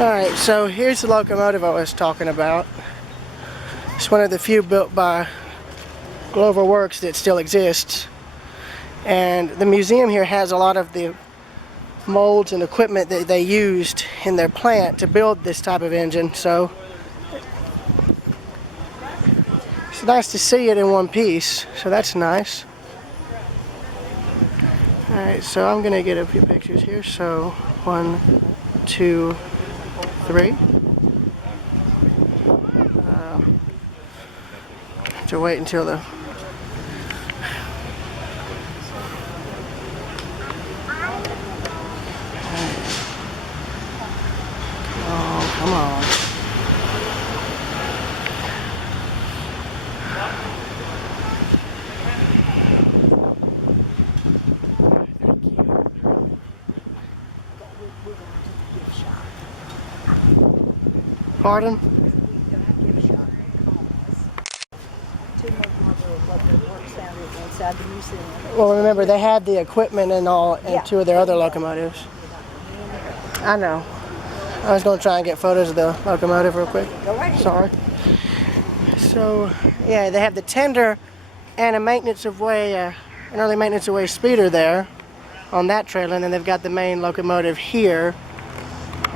Alright, so here's the locomotive I was talking about. It's one of the few built by Glover Works that still exists. And the museum here has a lot of the molds and equipment that they used in their plant to build this type of engine. So it's nice to see it in one piece. So that's nice. Alright, so I'm going to get a few pictures here. So 1, 2, 3. To wait until the come on. Pardon? Well, remember, they had the equipment and all in 2 of their other locomotives. I know. I was going to try and get photos of the locomotive real quick. Sorry. So, yeah, they have the tender and a maintenance of way, an early maintenance of way speeder there on that trailer, and then they've got the main locomotive here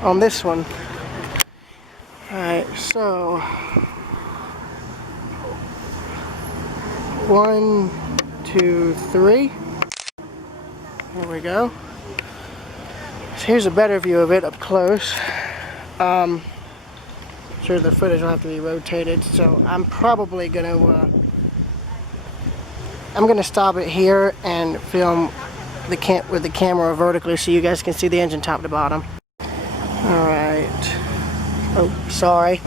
on this one. Alright, so 1, 2, 3. There we go. So here's a better view of it up close. Sure, the footage will have to be rotated, so I'm probably gonna stop it here and film with the camera vertically so you guys can see the engine top to bottom. All right. Oh, sorry.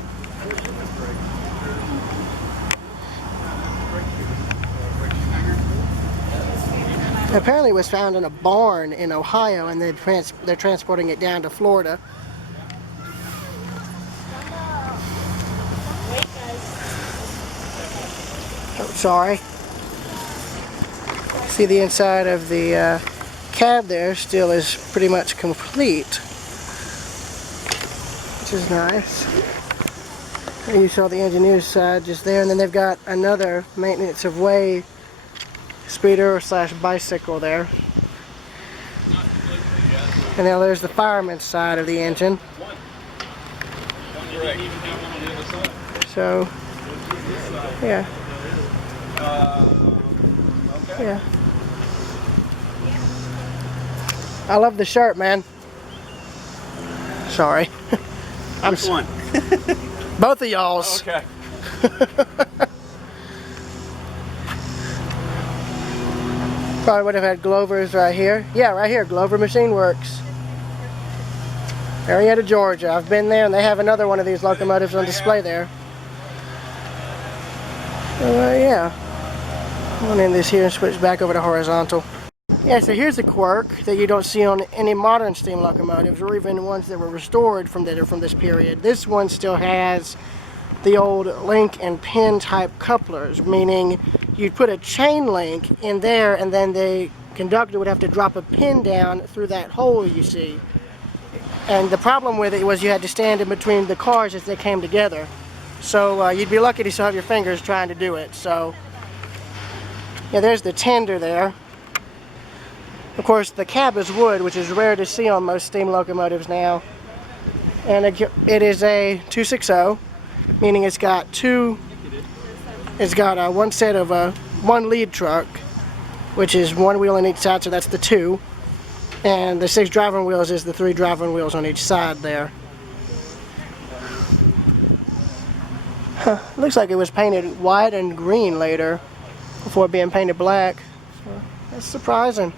Apparently it was found in a barn in Ohio, and they're transporting it down to Florida. Oh, sorry. See, the inside of the cab there still is pretty much complete, which is nice. And you saw the engineer's side just there, and then they've got another maintenance of way speeder / bicycle there. And now there's the fireman's side of the engine. So, yeah. Yeah. I love the shirt, man. Sorry. Which one? Both of y'all's. Okay. Probably would have had Glover's right here. Yeah, right here, Glover Machine Works. Marietta, Georgia. I've been there, and they have another one of these locomotives on display there. Yeah. I'm going to end this here and switch back over to horizontal. Yeah, so here's a quirk that you don't see on any modern steam locomotives, or even ones that were restored from this period. This one still has the old link and pin type couplers, meaning you'd put a chain link in there, and then the conductor would have to drop a pin down through that hole you see. And the problem with it was you had to stand in between the cars as they came together. So you'd be lucky to still have your fingers trying to do it. So yeah, there's the tender there. Of course, the cab is wood, which is rare to see on most steam locomotives now. And it is a 260, meaning it's got one set of one lead truck, which is one wheel on each side, so that's the 2. And the 6 driving wheels is the 3 driving wheels on each side there. Huh. Looks like it was painted white and green later before being painted black. So that's surprising.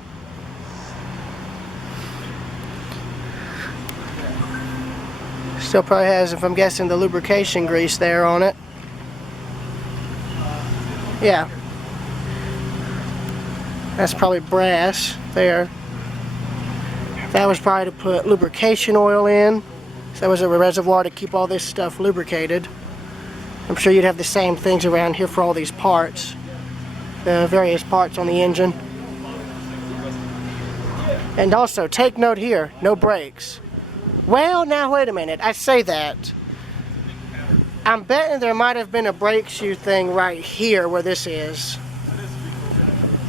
Still probably has, if I'm guessing, the lubrication grease there on it. Yeah. That's probably brass there. That was probably to put lubrication oil in. So that was a reservoir to keep all this stuff lubricated. I'm sure you'd have the same things around here for all these parts. The various parts on the engine. And also, take note here, no brakes. Well, now wait a minute. I say that. I'm betting there might have been a brake shoe thing right here where this is,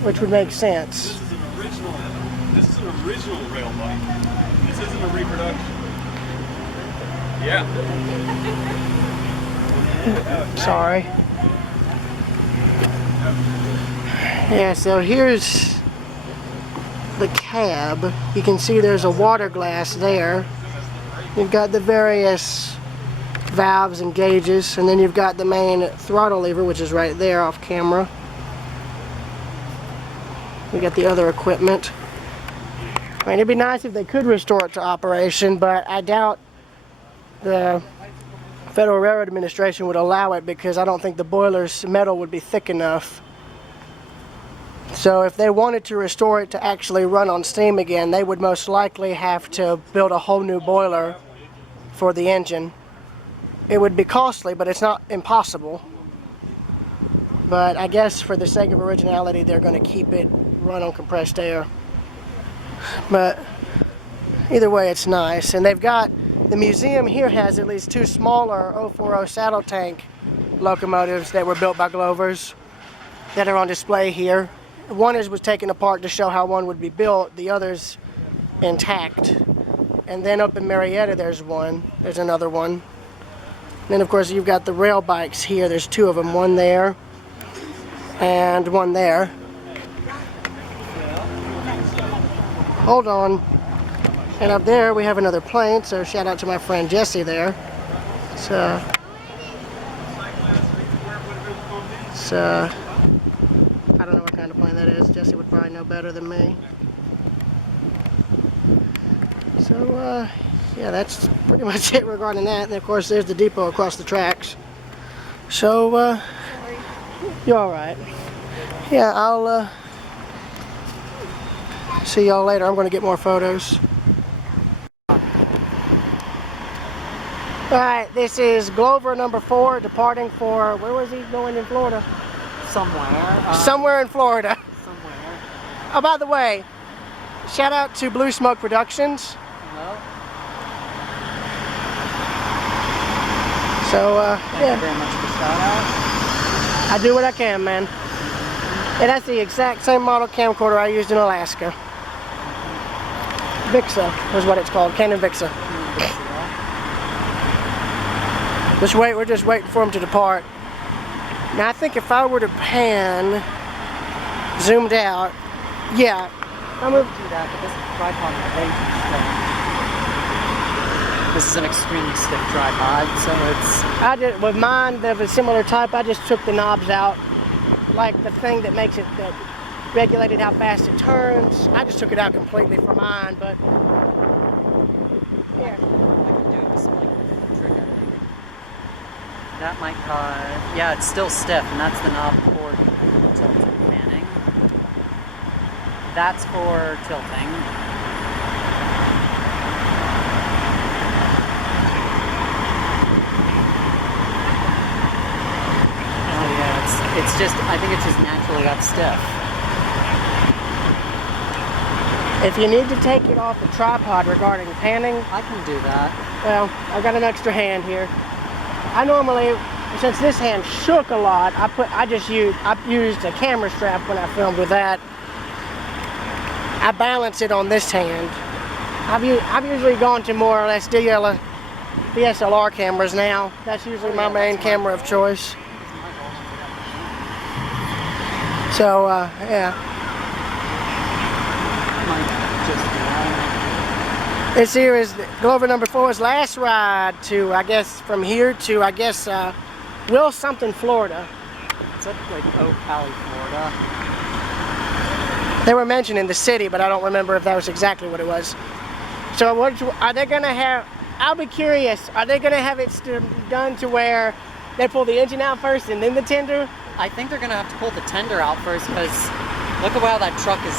which would make sense. This is an original rail bike. This isn't a reproduction. Yeah. Sorry. Yeah, so here's the cab. You can see there's a water glass there. You've got the various valves and gauges, and then you've got the main throttle lever, which is right there off camera. We got the other equipment. I mean, it'd be nice if they could restore it to operation, but I doubt the Federal Railroad Administration would allow it because I don't think the boiler's metal would be thick enough. So if they wanted to restore it to actually run on steam again, they would most likely have to build a whole new boiler for the engine. It would be costly, but it's not impossible. But I guess for the sake of originality, they're going to keep it run on compressed air. But either way, it's nice. And they've got, the museum here has at least two smaller 040 saddle tank locomotives that were built by Glovers that are on display here. One was taken apart to show how one would be built, the other's intact. And then up in Marietta there's another one. And then of course you've got the rail bikes here, there's two of them, one there and one there. Hold on. And up there we have another plane, so shout out to my friend Jesse there. So I don't know what kind of plane that is. Jesse would probably know better than me. So yeah, that's pretty much it regarding that. And of course there's the depot across the tracks. So you're alright. Yeah, I'll see y'all later. I'm going to get more photos. Alright, this is Glover number 4 departing for, where was he going in Florida? Somewhere. Somewhere in Florida. Somewhere. Oh, by the way, shout out to Blue Smoke Productions. Hello. So, Thank yeah. you very much for the shout out. I do what I can, man. And that's the exact same model camcorder I used in Alaska. Vixa was what it's called, Canon Vixa. We're just waiting for him to depart. Now I think if I were to pan, zoomed out, yeah. I'm going to do that, but this tripod is This is an extremely stiff tripod, so it's... I did, with mine, of a similar type, I just took the knobs out. Like the thing that makes it, that regulated how fast it turns. I just took it out completely for mine, but... Here. I can do this like trick, I think. That might cause... Yeah, it's still stiff, and that's the knob for tilting panning. That's for tilting. Oh yeah, it's just, I think it's just naturally got stiff. If you need to take it off the tripod regarding panning, I can do that. well, I've got an extra hand here. I normally, since this hand shook a lot, I used a camera strap when I filmed with that. I balance it on this hand. I've usually gone to more or less DSLR cameras now. That's usually my main camera of choice. So, yeah. This here is Glover number 4's last ride to, I guess, from here to, I guess, Will something, Florida. It's up like Ocala, Florida. They were mentioning the city, but I don't remember if that was exactly what it was. So what are they going to have? I'll be curious. Are they going to have it done to where they pull the engine out first and then the tender? I think they're going to have to pull the tender out first because look at how that truck is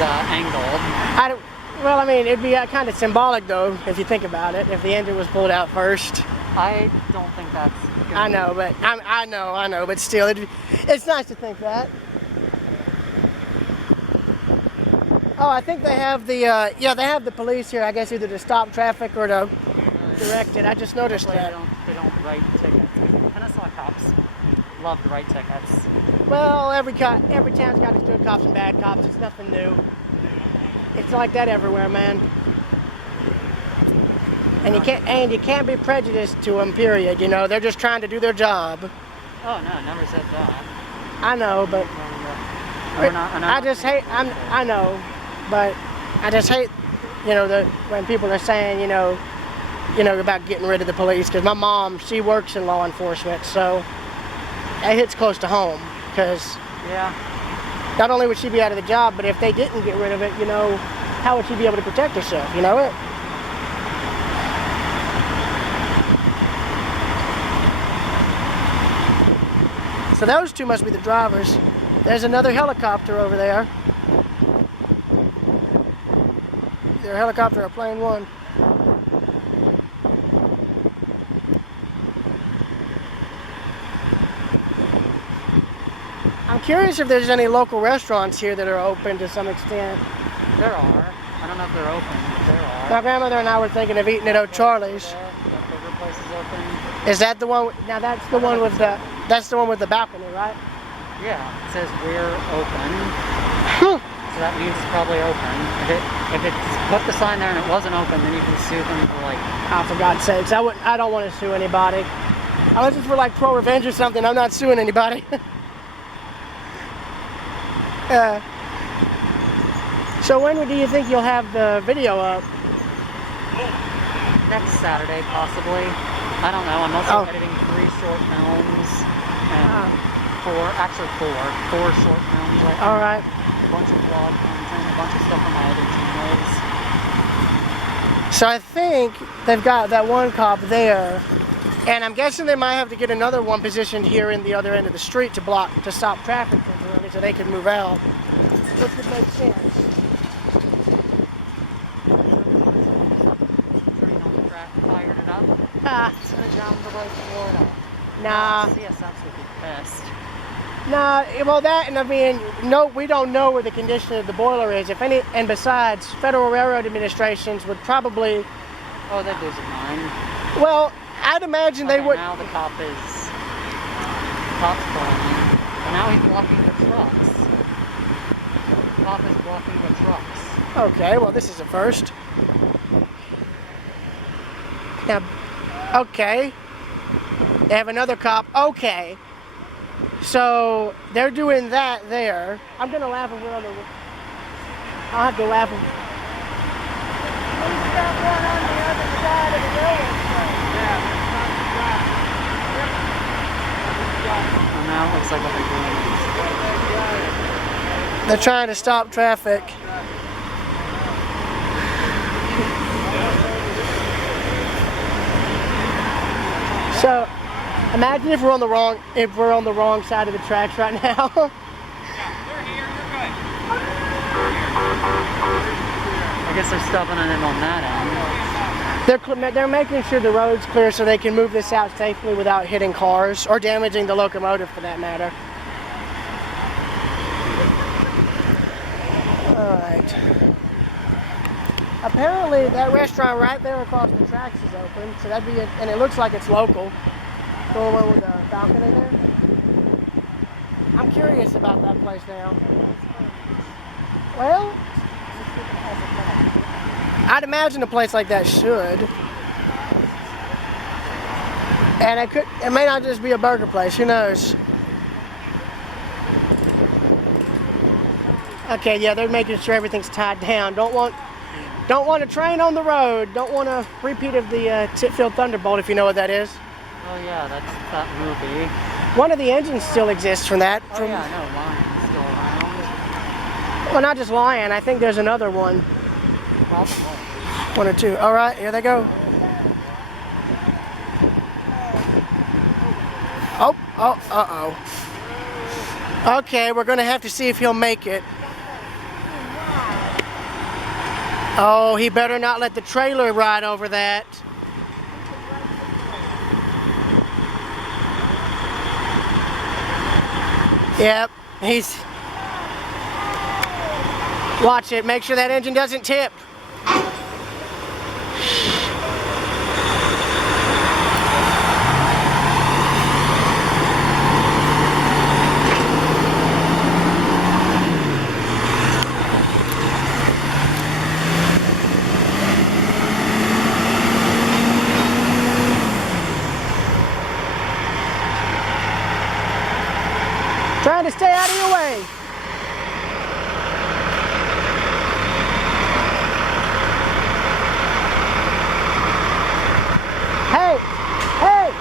angled. Well, I mean, it'd be kind of symbolic, though, if you think about it, if the engine was pulled out first. I don't think that's good. I know, but I know, but still, it's nice to think that. Oh, I think they have the, yeah, they have the police here, I guess either to stop traffic or to direct it. I just noticed Hopefully that. they don't write tickets. Kennesaw cops love to write tickets. Well, every town's got its good cops and bad cops. It's nothing new. It's like that everywhere, man. And you can't be prejudiced to them, period. You know, they're just trying to do their job. Oh no, never said that. I know, but I know, but I just hate, you know, when people are saying, you know, about getting rid of the police. Because my mom, she works in law enforcement, so it hits close to home. Because not only would she be out of the job, but if they didn't get rid of it, you know, how would she be able to protect herself? You know it. So those two must be the drivers. There's another helicopter over there. Either a helicopter or plane one. I'm curious if there's any local restaurants here that are open to some extent. There are. I don't know if they're open. There are. My grandmother and I were thinking of eating at O'Charlie's. That burger place is open. Is that the one? Now that's the one with the balcony, right? Yeah, it says we're open. So that means it's probably open. If it's put the sign there and it wasn't open, then you can sue them for like. Oh, for God's sakes! I don't want to sue anybody. Unless it's for like pro revenge or something. I'm not suing anybody. So when do you think you'll have the video up? Next Saturday, possibly. I don't know. I'm also editing 3 short films and 4 short films right now. All right. A bunch of vlog content, a bunch of stuff on my other channels. So I think they've got that one cop there, and I'm guessing they might have to get another one positioned here in the other end of the street to stop traffic temporarily so they can move out, which would make sense. Fired it up. Down the way Florida. Nah. CSFs would be pissed. Nah. Well, that and I mean, no, we don't know where the condition of the boiler is. If any, and besides, Federal Railroad administrations would probably. Oh, they'd lose their mind. Well, I'd imagine they would. Now the cop's blocking. And now he's blocking the trucks. The cop is blocking the trucks. Okay. Well, this is a first. Now, okay, they have another cop. Okay, so they're doing that there. I'm gonna laugh if we're on the. I'll have to laugh. He's got one on the other side of the railroad track. And now it looks like what they're doing. They're trying to stop traffic. So, imagine if we're on the wrong side of the tracks right now. Yeah, they're here. You're good. I guess they're stopping on him on that end. They're making sure the road's clear so they can move this out safely without hitting cars or damaging the locomotive, for that matter. All right. Apparently, that restaurant right there across the tracks is open, so that'd be it, and it looks like it's local. The one with the balcony there. I'm curious about that place now. Well, I'd imagine a place like that should. And it may not just be a burger place. Who knows? Okay, yeah, they're making sure everything's tied down. Don't want a train on the road. Don't want a repeat of the Titfield Thunderbolt, if you know what that is. Oh yeah, that's that movie. One of the engines still exists from that. Oh yeah, no, Lion's still around. Well, not just Lion. I think there's another one. Probably. 1 or 2. All right, here they go. Oh, uh-oh. Okay, we're going to have to see if he'll make it. Oh, he better not let the trailer ride over that. Yep, Watch it. Make sure that engine doesn't tip. Trying to stay out of your way. Hey! Hey!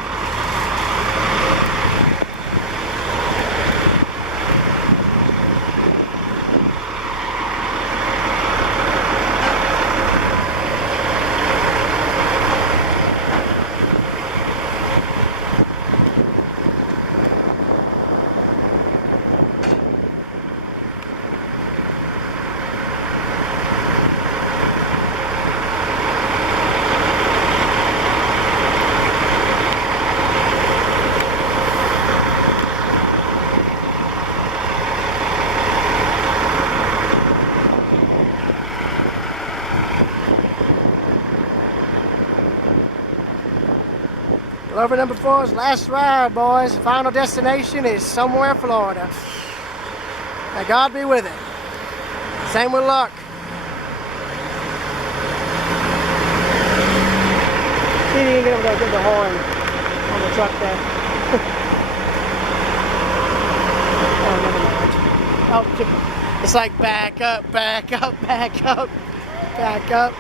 Rover number 4's last ride, boys. Final destination is somewhere in Florida. May God be with it. Same with luck. See if you can get able to get the horn on the truck there. Oh, never mind. Oh, it's like back up, back up, back up, back up.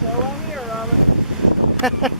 So I hear, Robert.